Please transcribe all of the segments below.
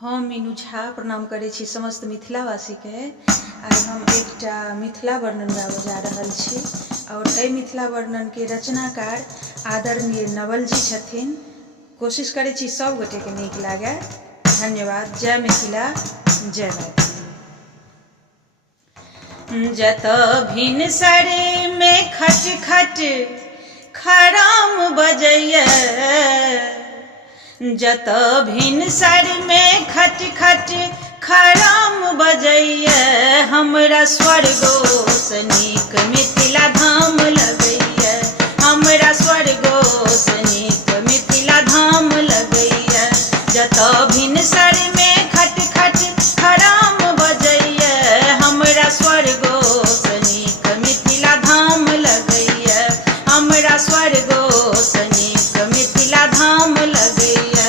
हम मीनू झा प्रणाम करै छी समस्त मिथिलावासी के। आज हम एकटा मिथिला वर्णन गाबऽ जा रहल छी और एहि मिथिला वर्णन के रचनाकार आदरणीय नवल जी छथिन। कोशिश करै छी सब गोटे के नीक लागे। धन्यवाद। जय मिथिला, जय मैथिली। जत भिनसर में खट खट खराम बजैया, जत भिनसर में खट खट खराम बजैया, हमरा स्वर्गो सँ नीक मिथिला धाम लगैया, हमरा स्वर्गो सँ नीक मिथिला धाम लगैया। जत भिनसर में खट खट खराम बजैया, हमरा स्वर्गो सँ नीक मिथिला धाम लगैया, हमरा स्वर्गो सँ नीक मिथिला धाम लगैया।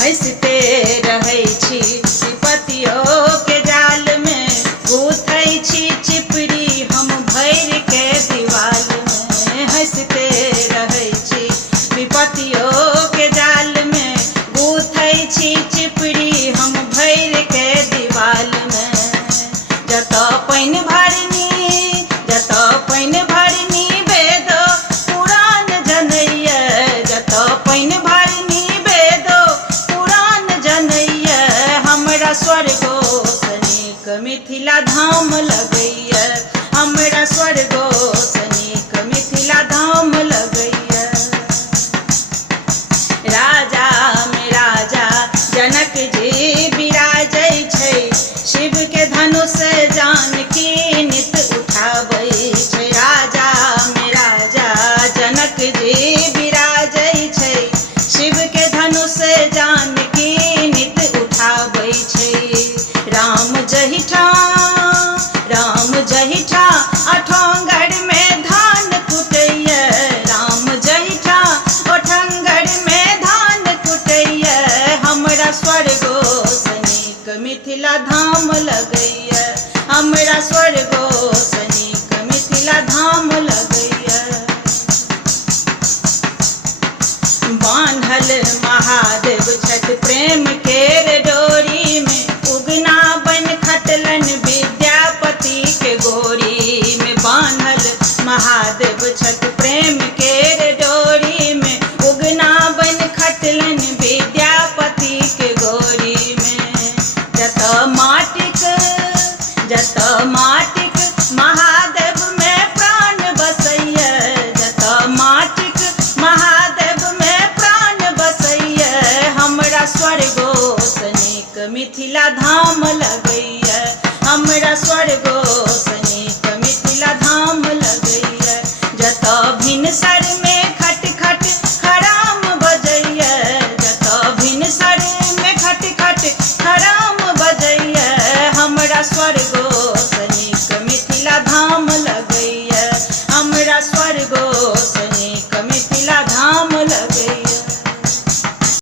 हँसते रहै छी विपतियो के जाल में, गूथै छी चिपड़ी हम भैर के दीवाल में। हँसते रहै छी विपतियो के जाल में, गूथै छी चिपड़ी हम भैर के दीवाल में। जत पानि भरनी, जत पानि भरनी वेद पुराण जनैया, जत पानि भरनी वेद पुराण जनैया, हमरा स्वर्गो सँ नीक मिथिला धाम लगैया, हमरा स्वर्गो सँ नीक मिथिला धाम लगैया। राजा में राजा जनक जी विराजै छै, शिव के धनुष जानकी नित उठाबै छै। राजा में राजा जनक जी विराजै छै, शिव के धनुष जानकी नित उठाबै छै। राम जहिठा, राम जहिठा अठोंगर में धान कुटैया, राम जहिठा अठोंगर में धान कुटैया, हमरा स्वर्गो सँ नीक मिथिला धाम लगैया, हमरा स्वर्गो सँ नीक मिथिला धाम लगैया। बान्हल महादेव छथि प्रेम केर डोरी में, उगना बन खटलन विद्यापति के गोरी में। बान्हल महादेव छथि प्रेम केर डोरी में, उगना बन खटलन विद्यापति के गोरी में। जत माटिक, जत माटिक महादेव में प्राण बसैया, जत माटिक महादेव में प्राण बसैया, हमरा स्वर्गो सँ नीक मिथिला धाम